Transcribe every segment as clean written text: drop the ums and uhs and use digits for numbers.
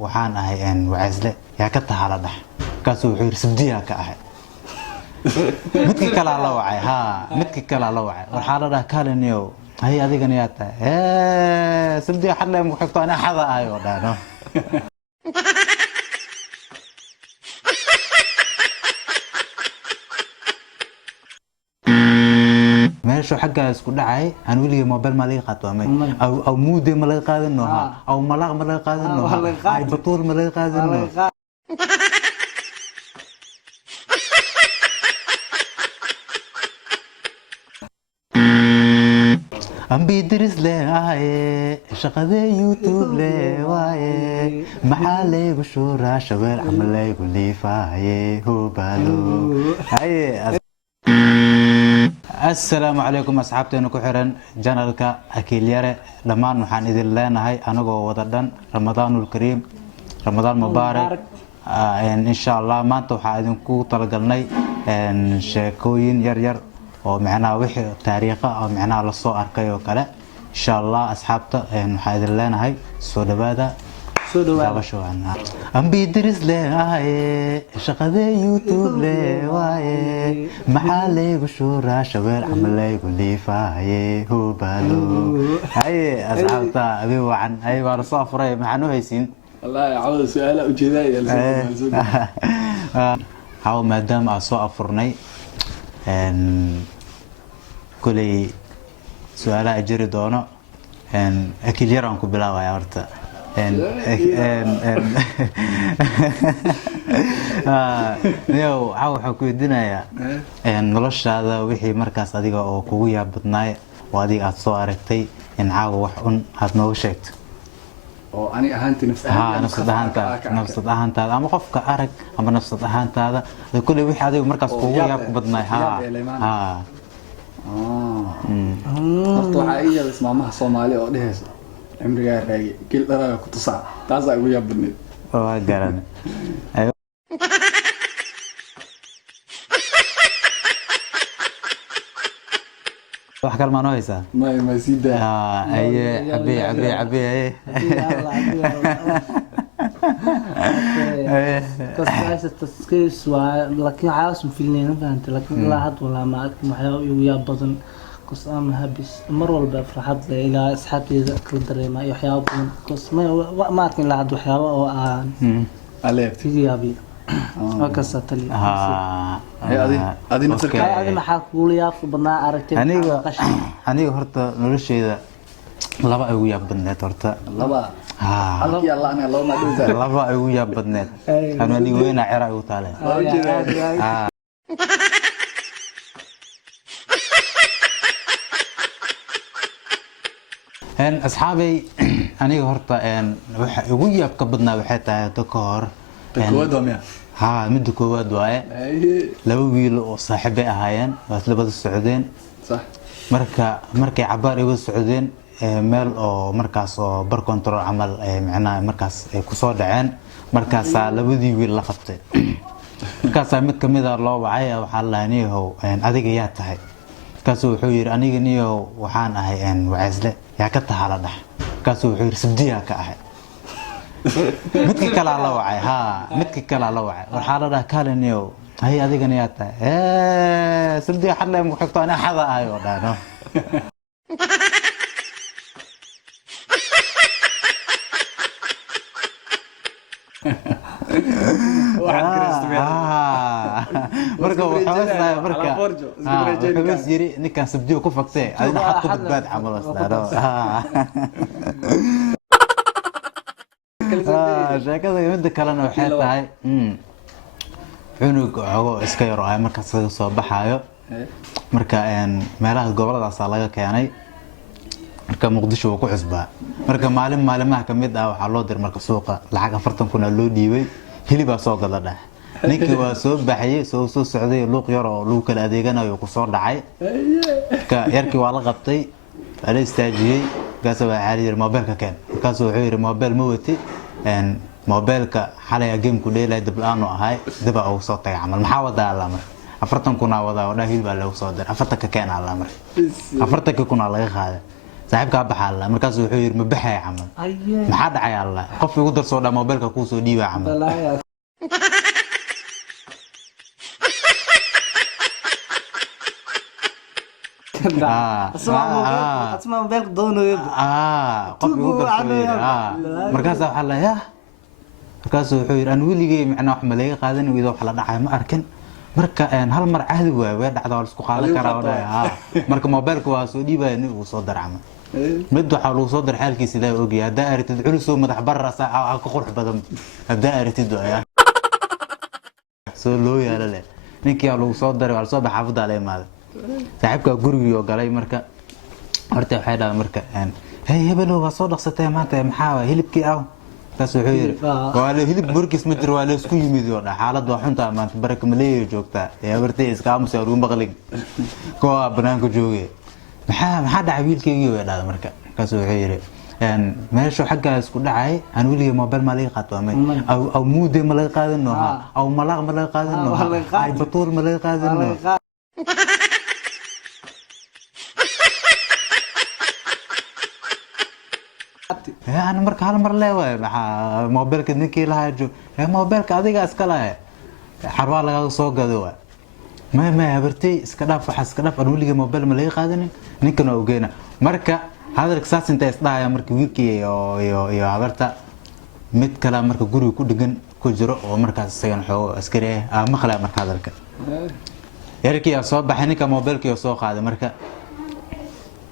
waxaan ahay wacaysle yaa ka tahala dhax kaasuu wuxuu yiri sabdiya ka ahay midkii kala la wacay midkii kala la wacay waxa la dhaha kalaniyo hay adigana yaa tahay sabdiya xad leem xigto ana xada ayo dhaano meesho xagga isku dhacay aan wiliga mobile ma laga qaatay aw muude ma laga qaadano aw malaaq ma laga qaadano ay batuur ma laga qaadano am bidris le shaqade youtube le waaye maxaa leegu shuraa shabeel amalaygu liifaaye hubalo السلام عليكم أصحابتنا كحرن جنرالك أكيل يرى لما نحن إذا لنا هاي أنا جو وضدن رمضان الكريم رمضان مبارك إن شاء الله ما أنتوا حايدين كو طلقناي إن شكوين ير ومعنا وحي تاريخه أو معنا للصو أركي وكلا إن شاء الله أصحابته إن حايدين لنا هاي سودبادا شو عنا أم بيدرس له شقده يوتيوب له واي محلي بشورة شباب عمله يقول لي فاي هو بالو هاي أصحابتا أبي وعن هاي ورصافرة معنو هيسين والله عاوز سؤال وجداي هاو مادام أصوا أفرني إن كلي سؤال أجري دونه إن أكيد يرانكو بلا ويارتا نيو waxaan ku weydiinayaa noloshaada wixii markaas adiga oo kugu yaab badnaay oo adiga aad soo aragtay in caawa wax un aad nooga sheegto oo ani ahaantii nafsad ahaantaada ama qofka arag ama nafsad ahaantaada kulli wixii adiga markaas kugu yaab badnaay horta waxaa ii yaabis maamaha Soomaali oo dhehaysa عمري راجع كل أنا كنت صعب تازع ويا بني. قرن. أيوة. واحد كلمة نويسة. ما يصير ده. أي عبي. كاس التسكيس ولكن عاصم في الليل فهمت لكن لا حد ولا ما أكتم حياة ويا بطن. قص أنا هبس مرة والبا فرحت إلى أصحابي كل دريمة يحيابون قص ما أكن لا عد وحيابه أو عليه في غيابي وكسرت لي هذه نفس الكلام هذه ما حقول يا في بناء أركتين أنا هرتا نورش إذا لبا أيويا بدنت هرتا لبا يا الله أنا الله ما دوزه لبا أيويا بدنت أنا دي وين عراق وطالع إن أصحابي أنا هرتا إن ويا كبدنا وحتى تكهر تكوادهم يا مد كواد واي لو ويل صاحبي أهاين بس لبض السعودين صح مركا عبار يبض السعودين مال أو مركز أو بركونترول عمل معنا مركز كسور دعين مركز لبضي ويل لقطة مركز مد كميدا الله وعيا وحلانيه هو إن أديك ياتهاي كاسو حير أنا جنيه وحان أهي إن وعزله يا كتها لده كاسو حير سبديها كأهي متك كلا الله وعي متك كلا الله وعي والحالة ده كالنيو هي هذه جنياتها سبديها حد لهم حطوا أنا حذا أيوة ده نو مركب وحوسنا مركب بس يري نكان سبديو كفكتي أنا حط كبد عمل أصلا شكله يمد كلنا وحياته هاي عنق عقو إسكيرو هاي مركز صباح هايو مركب إن ماله قبل ده صلاة كياني مركب مقدش وقوع عزبا مركب معلم كميد أو حلو در مركب سوقه لحق فرتم كنا لو ديوي هلي بسوق ده نيكي وسوق بحيي سوق السعودية لوق يرى لوك الأديجنا ويقصور دعي كيركي وعلى غطي عليه استاجي قاسوا عالي الموبايل كان قاسوا عير موبايل موتي إن موبايلك حاليا جيم كلية دبلانو هاي دبا أو صوت عمل محاولة على الأمر أفرتن كنا وضع ولا هيل بلا صادر أفرتك كان على الأمر أفرتك كنا على هذا saaxiibkaa baxaa la markaas wuxuu yiri ma baxay camal aye maxaa dhacay alla qof igu darsoo dhaa mobilka ku soo dhiibay camal balaya asma mobilka doonayo qof igu darsoo yiri markaas waxa la yaa markaas wuxuu yiri aan weligay macna wax ma laga qaadan iyadoo wax la dhacay ma arkin marka hal mar caadi way dhacdo la isku qaadan karaa oo dhahay marka mobilka waa soo dhiibay in uu soo darcamo mid waxa lagu soo dar xaalkiisa ilaa ogiya hadaa aritid culus oo madax barra ka qurux badan hadaa aritid soo loo yaala leh ninkii lagu soo daray wal soo baxafada la imaado saaxiibka guriga galay marka horta waxay dhahay marka hey hebelo waa soo dhaqsatay maanta maxaa hilibkii aw taas wuxuu yiri waa la hilib burkis ma jiro waa la isku yimid oo xaaladdu xunta maanta baraka maleeyo joogta ee bartay iska aamus oo maqlin koo banaanka joogay maxaa dhacay wiilkaygi way dhaaday marka kaas wuxuu yiri meesha xagga isku dhacay aan wiliga mobile ma laga qaato aw muude ma laga qaadano aw malaaq ma laga qaadano ay batuur ma laga qaadano أنا مرك هالمر لا واي مع موبايلك نكى لها جو موبايلك هذيك أسكالها حروا لها صوق ذوق ما هبرتي سكداف حسكداف أنا ولي موبايل ملاي قادني نكنا وجينا مركا هذا الكساس أنت يصدع يا مرك ويكي يا هبرتا مت كلام مرك جوري كود جن كجرو ومركز سيان حو أسكري ما خلا مرك هذا الك يركي يا صوب بحنيك موبايلك يا صوق هذا مركا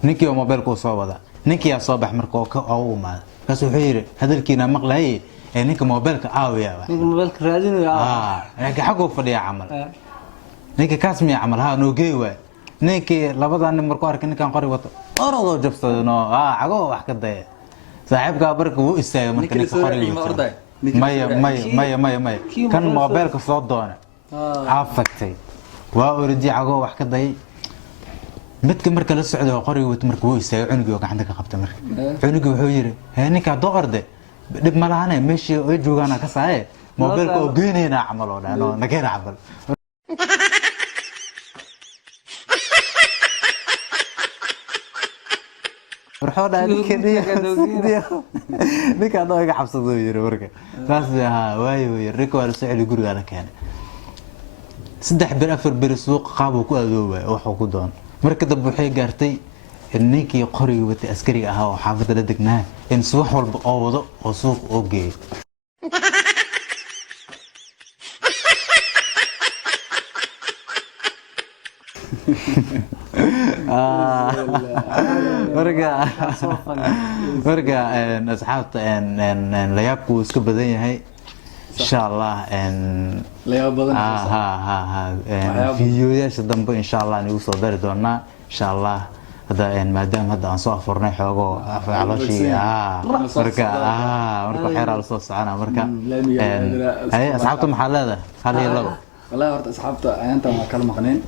نكى موبايلك وصوب هذا ninkii yaa soo bax markoo ka oo umaad kaas wuxuu yiri hadalkiina maqlay ninka mobilka aawiya ninka mobilka raadinayo ninka xaqo fadhiya camal ninka kaas miya camal ha noo geey waay ninkii labadan nin markuu arkay ninkan qori wato orado jabsadno cago wax ka day saaxiibka barka wuu istaagay marka ninka qori wato maya kan mobilka soo doona afagtay waa oridi cago wax ka day midka marka la socdo qoriga wad marka uu istaagay cunuga gacanta ka qabta marka cunuga wuxuu yiri ninka doqorde dib ma lahayn meeshii ay joogaan ka saaye mobilka oo geynayna camal oo dhaano nageena camal warxooda ninka doo iga xabsado yiri marka taas waayo yiri wala socdo guriga la keenay 3 bir 4 bir suuq qaab ku adoobay wuxuu ku doon marka dab waxay gaartay ninkii qoriga watay askariga ahaa oo xaafadda la degnaa in subax walba oo wado oo suuq oo geeyo marka asxaabta la yaabku iska badan yahay إن شاء الله لا بدن فيديو يا شدنب إن شاء الله نوصل دار دونا إن شاء الله هذا ما دام هذا أنصاف فرنا حقه على شيء مركا مركا حير على صوص أنا مركا هاي أصحابته محل هذا هل يلا والله ورت أصحابته أنت ما كلام خنين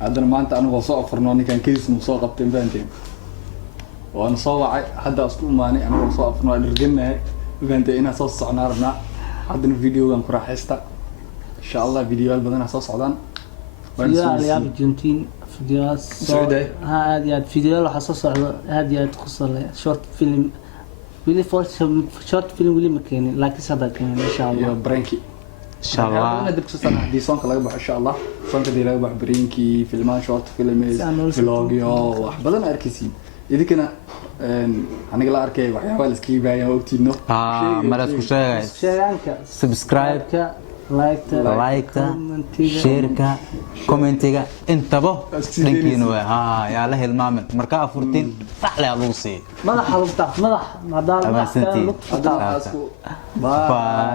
عندنا ما أنت أنا وصاف فرناني كان كيس مصاقب تنبانتين وأنا صاوع حدا أسكون ماني أنا وصاف فرناني رجلنا بنتي أنا صوص عنارنا عندنا فيديو كان كراحيستا إن شاء الله فيديوهات بدنا صوص عدن فيديوهات يا بجنتين فيديوهات سعودي هذه فيديوهات حصص هذه تخص شورت فيلم ويلي فور شورت فيلم ويلي مكاني لكن صدق كان إن شاء الله يا برينكي إن شاء الله أنا دبك سنة دي صنك لا يبغى إن شاء الله صنك دي لا يبغى برينكي فيلمان شورت فيلم فيلوجيا وحبذا أركيسين إذا كنا هنقول أركي وحياة السكيبة يا وقتينه مرة شيرانك سبسكرايب لايك شيرك كومنتيga intaba dhankiina way ya la hilmaamin marka afurtiin saxle aluusi madaxa lugta madax madal bye